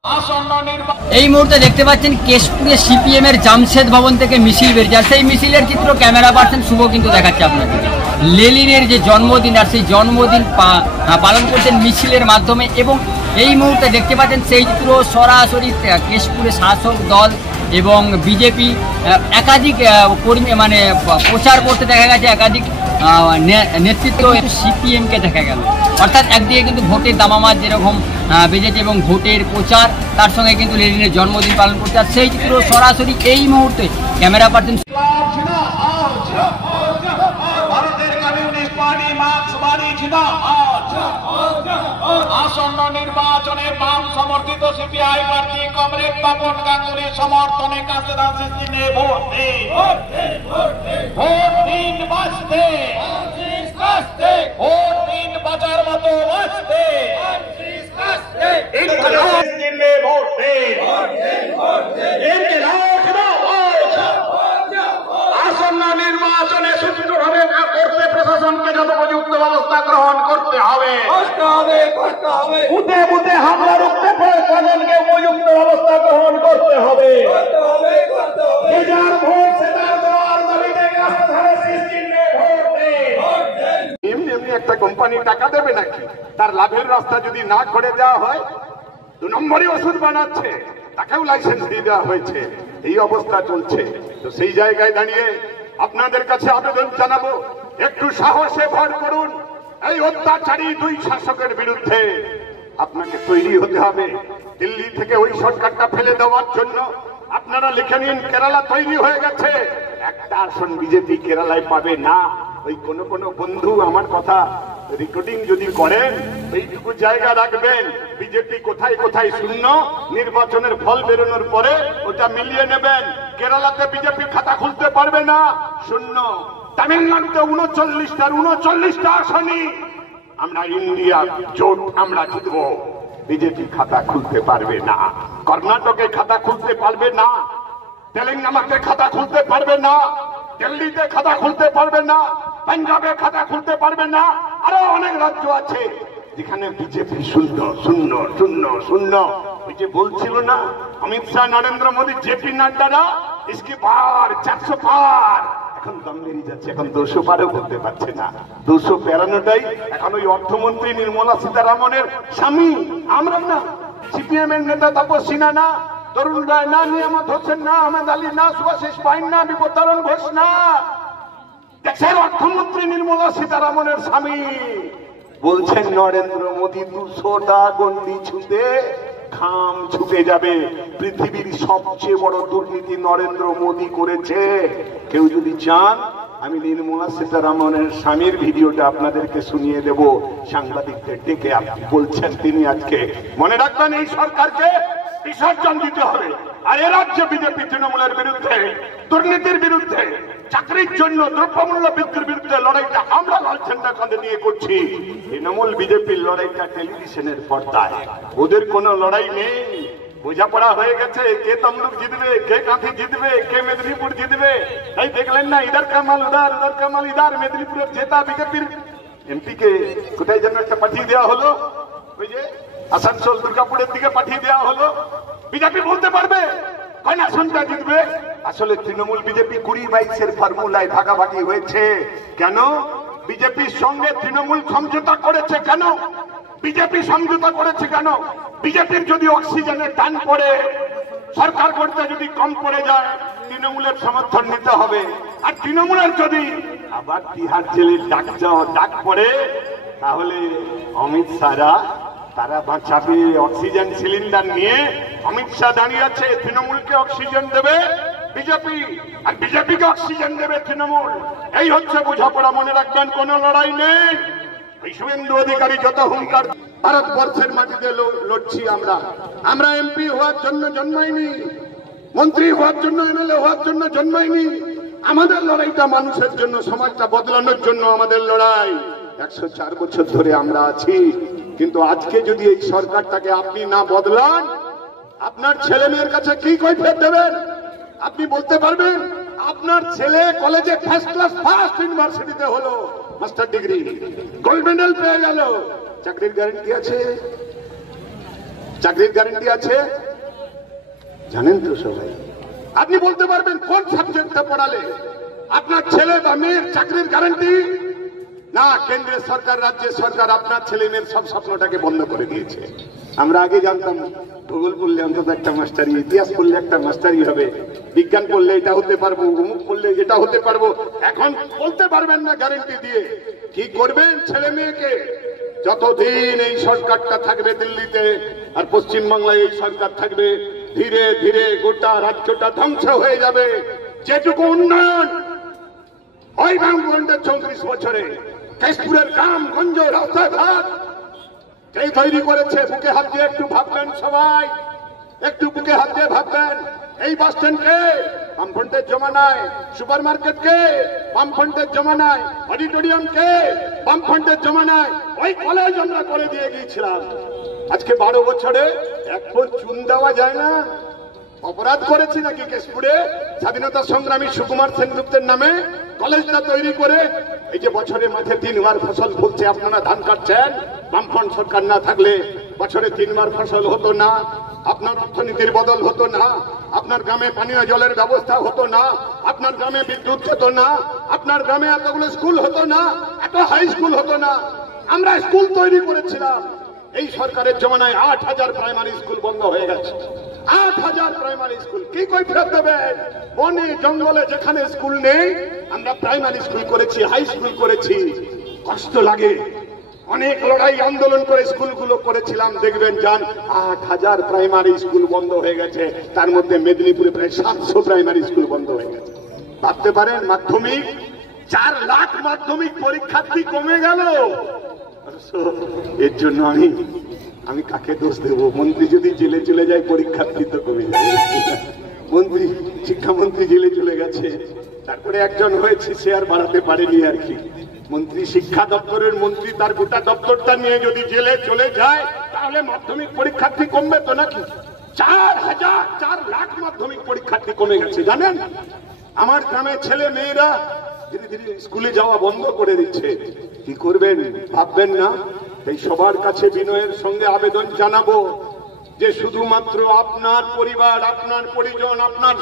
এই মুহূর্তে দেখতে পাচ্ছেন কেশপুরে সিপিএম এর জামশেদ ভবন থেকে মিছিল বেরিয়ে যায়। সেই মিছিলের চিত্র ক্যামেরা পার্সন শুভ কিন্তু দেখাচ্ছে আপনাকে। লেনিনের যে জন্মদিন আর সেই জন্মদিন পালন করছেন মিছিলের মাধ্যমে, এবং এই মুহূর্তে দেখতে পাচ্ছেন সেই চিত্র সরাসরি কেশপুরে শাসক দল এবং বিজেপি একাধিক কর্মী প্রচার করতে দেখা গেছে, একাধিক নেতৃত্ব সিপিএমকে দেখা গেল। অর্থাৎ একদিকে কিন্তু ভোটের দামামা যেরকম বেজেছে এবং ভোটের প্রচার, তার সঙ্গে কিন্তু লেনিনের জন্মদিন পালন করছে। আর সেই চিত্র সরাসরি এই মুহূর্তে ক্যামেরা পার্সন আসন্ন নির্বাচনে বাম সমর্থিত সিপিআই প্রার্থী কমরেড পাপন গাঙ্গুলির সমর্থনে কাছে ভোট দিন বাঁচতে, ভোট দিন বাঁচার মতো বাঁচতে, ভোট আসন্ন নির্বাচনে সুষ্ঠুভাবে করতে প্রশাসনকে যথোপযুক্ত ব্যবস্থা গ্রহণ করতে হবে। বুথে বুথে হামলা রুখতে প্রশাসনকে উপযুক্ত ব্যবস্থা গ্রহণ করতে হবে। এমনি একটা কোম্পানি টাকা দেবে নাকি? তার লাভের রাস্তা যদি না করে দেওয়া হয়, 2 নম্বরই ওষুধ বানাচ্ছে, তাকেও লাইসেন্স দিয়ে দেওয়া হয়েছে। এই অবস্থা চলছে। তো সেই জায়গায় দাঁড়িয়ে আপনাদের কাছে আবেদন জানাবো, একটু সাহসে ভর করুন। এই অত্যাচারী 2 শাসকের বিরুদ্ধে আপনাকে তৈরি হতে হবে। দিল্লি থেকে ওই সরকারটা ফেলে দেওয়ার জন্য আপনারা লিখে নিন, কেরালা তৈরি হয়ে গেছে। একটা আসন বিজেপি কেরালায় পাবে না। ওই কোনো বন্ধু আমার কথা রেকর্ডিং যদি করেন, এইটুকু জায়গা রাখবেন। বিজেপি কোথায় কোথায় শূন্য, নির্বাচনের ফল বেরোনোর পরে ওটা মিলিয়ে নেবেন। কেরালাতে বিজেপি খাতা খুলতে পারবে না, শূন্য। তামিলনাড়ুতে 39টা আসনই আমরা ইন্ডিয়া জোট আমরা জিতব। বিজেপি খাতা খুলতে পারবে না। কর্ণাটকে খাতা খুলতে পারবে না, তেলেঙ্গানাতে খাতা খুলতে পারবে না, দিল্লিতে খাতা খুলতে পারবে না, পাঞ্জাবে খাতা খুলতে পারবে না। আরো অনেক রাজ্য আছে যেখানে বিজেপি শূন্য। ওই যে বলছিল না অমিত শাহ, নরেন্দ্র মোদী, জেপি নাড্ডারা ইসকি পার 400 পার, এখন দম বেরিয়ে যাচ্ছে। এখন 200 পারও করতে পারছে না। 200 পেরানোটাই এখন ওই অর্থমন্ত্রী নির্মলা সীতারামনের স্বামী। আমরা না, সিপিএম এর নেতা তাপস সিনহা না, তরুণ রায় না, নিয়ামত হোসেন না, আহমেদ আলী না, সুভাষিস পাইন না, বিপত্তারণ ঘোষ না, দেশের অর্থমন্ত্রী নির্মলা সীতারামনের স্বামী বলছেন নরেন্দ্র মোদী 200টা গন্ডি ছুঁতে খাম ছুটে যাবে। পৃথিবীর সবচেয়ে বড় দুর্নীতি নরেন্দ্র মোদী করেছে। কেউ যদি চান আমি নির্মলা সীতারামনের স্বামীর ভিডিওটা আপনাদেরকে শুনিয়ে দেব। সাংবাদিকদের ডেকে আপনি বলছেন তিনি আজকে, মনে রাখবেন এই সরকারকে বিসর্জন দিতে হবে। আর এ রাজ্যে বিজেপি তৃণমূলের বিরুদ্ধে, দুর্নীতির বিরুদ্ধে, চাকরির জন্য দ্রব্যমূল্য বৃদ্ধির বিরুদ্ধে লড়াইটা আমরা লাল ঝান্ডা কাঁধে নিয়ে করছি। তৃণমূল বিজেপির লড়াইটা টেলিভিশনের পর্দায়, ওদের কোনো লড়াই নেই। বোঝাপড়া হয়ে গেছে কে তমলুক জিতবে, কে কাঁথি জিতবে, কে মেদিনীপুর জিতবে। তাই দেখলেন না, ইধার কামাল উধার, উধার কামাল ইধার। মেদিনীপুরের জেতা বিজেপির এমপি কে কোথায় যেন একটা পাঠিয়ে দেওয়া হলো, ওই যে আসানসোল দুর্গাপুরের দিকে পাঠিয়ে দেওয়া হলো। বিজেপি বলতে পারবে কয় আসনটা জিতবে? আসলে তৃণমূল বিজেপি 20-22-এর ফর্মুলায় ভাগাভাগি হয়েছে। কেন? বিজেপির সঙ্গে তৃণমূল সমঝোতা করেছে। কেন বিজেপি সমঝোতা করেছে? কেন? বিজেপির যদি অক্সিজেনের টান পড়ে, সরকার করতে যদি কম পড়ে যায়, তৃণমূলের সমর্থন নিতে হবে। আর তৃণমূলের যদি আবার তিহার জেলের ডাক পড়ে, তাহলে অমিত শাহরা তারা বাঁচাবে। অক্সিজেন সিলিন্ডার নিয়ে অমিত শাহ দাঁড়িয়ে আছে। তৃণমূলকে অক্সিজেন দেবে বিজেপি, আর বিজেপিকে অক্সিজেন দেবে তৃণমূল। এই হচ্ছে বোঝাপড়া। মনে রাখবেন, কোন লড়াই নেই। শুভেন্দু অধিকারী যত হুঙ্কার, ভারতবর্ষের মাটিতে লড়ছি আমরা এমপি হওয়ার জন্য জন্মাইনি, মন্ত্রী হওয়ার জন্য, এমএলএ হওয়ার জন্য জন্মাইনি। আমাদের লড়াইটা মানুষের জন্য, সমাজটা বদলানোর জন্য আমাদের লড়াই। 104 বছর ধরে আমরা আছি। কিন্তু আজকে যদি এই সরকারটাকে আপনি না বদলান, আপনার ছেলে মেয়ের কাছে কি কৈফিয়ত দেবেন? আপনি বলতে পারবেন আপনার ছেলে কলেজে ফার্স্ট ইউনিভার্সিটিতে হলো, মাস্টার ডিগ্রি, গোল্ড মেডেল পেয়ে গেল, চাকরির গ্যারান্টি আছে? চাকরির গ্যারান্টি আছে জানেন তো সবাই? আপনি বলতে পারবেন কোন সাবজেক্টটা পড়ালে আপনার ছেলে বা মেয়ের চাকরির গ্যারান্টি? না, কেন্দ্রের সরকার, রাজ্যের সরকার আপনার ছেলে মেয়ের সব স্বপ্নটাকে বন্ধ করে দিয়েছে। আমরা আগে জানতাম ভূগোল পড়লে অন্তত একটা মাস্টারি, ইতিহাস পড়লে একটা মাস্টারি হবে, বিজ্ঞান পড়লে এটা হতে পারবো, অমুক পড়লে এটা হতে পারবো। এখন বলতে পারবেন না গ্যারান্টি দিয়ে। কি করবেন ছেলে মেয়েকে? যতদিন এই সরকারটা থাকবে দিল্লিতে আর পশ্চিমবাংলায় এই সরকার থাকবে, ধীরে ধীরে গোটা রাজ্যটা ধ্বংস হয়ে যাবে। যেটুকু উন্নয়ন ওই বামফ্রন্টের 34 বছরে কেশপুরের গ্রাম গঞ্জ রাস্তাঘাট কে তৈরি করেছে, বুকে হাত দিয়ে একটু ভাববেন সবাই, একটু বুকে হাত দিয়ে ভাববেন। এই বাস স্ট্যান্ড কে? বামফ্রন্টের জমানায়। সুপার মার্কেট কে? বামফ্রন্টের জমানায়। অডিটোরিয়াম কে? বামফ্রন্টের জমানায়। ওই কলেজ আমরা করে দিয়ে গিয়েছিলাম। আজকে 12 বছরে এক ফুট চুন দেওয়া যায় না। অপরাধ করেছি নাকি কেশপুরে? স্বাধীনতা সংগ্রামী সুকুমার সেনগুপ্তের নামে কলেজটা তৈরি করে এই যে বছরে মাঠে 3 বার ফসল ফলছে, আপনারা ধান কাটছেন। বামফ্রন্ট সরকার না থাকলে বছরে 3 বার ফসল হতো না, আপনার অর্থনীতির বদল হতো না, আপনার গ্রামে পানীয় জলের ব্যবস্থা হতো না, আপনার গ্রামে বিদ্যুৎ হতো না, আপনার গ্রামে এতগুলো স্কুল হতো না, এত হাই স্কুল হতো না। আমরা স্কুল তৈরি করেছিলাম। এই সরকারের জমানায় 8000 প্রাইমারি স্কুল বন্ধ হয়ে গেছে। 8000 প্রাইমারি স্কুল কি কই ফেরত দেবেন? বনে জঙ্গলে যেখানে স্কুল নেই আমরা প্রাইমারি স্কুল করেছি, হাই স্কুল করেছি। কষ্ট লাগে, অনেক লড়াই আন্দোলন করে স্কুলগুলো করেছিলাম। দেখবেন যান 8000 প্রাইমারি স্কুল বন্ধ হয়ে গেছে। তার মধ্যে মেদিনীপুরে প্রায় 700 প্রাইমারি স্কুল বন্ধ হয়ে গেছে। ভাবতে পারেন মাধ্যমিক 4 লাখ মাধ্যমিক পরীক্ষার্থী কমে গেল। এর জন্য আমি কাকে দোষ দেবো? মন্ত্রী যদি জেলে চলে যায় পরীক্ষার্থী তো কমে যাবে। মন্ত্রী, শিক্ষামন্ত্রী জেলে চলে গেছে, তারপরে একজন হয়েছে, সে আর বাড়াতে পারেনি আর কি। মন্ত্রী, শিক্ষা দপ্তরের মন্ত্রী তার গোটা দপ্তরটা নিয়ে যদি জেলে চলে যায় তাহলে মাধ্যমিক পরীক্ষার্থী কমবে তো নাকি? 4 লাখ মাধ্যমিক পরীক্ষার্থী কমে গেছে জানেন? আমার গ্রামের ছেলে মেয়েরা ধীরে ধীরে স্কুলে যাওয়া বন্ধ করে দিচ্ছে। কি করবেন ভাববেন না? এই সবার কাছে বিনয়ের সঙ্গে আবেদন জানাবো যে শুধুমাত্র আপনার পরিবার, আপনার পরিজন, আপনার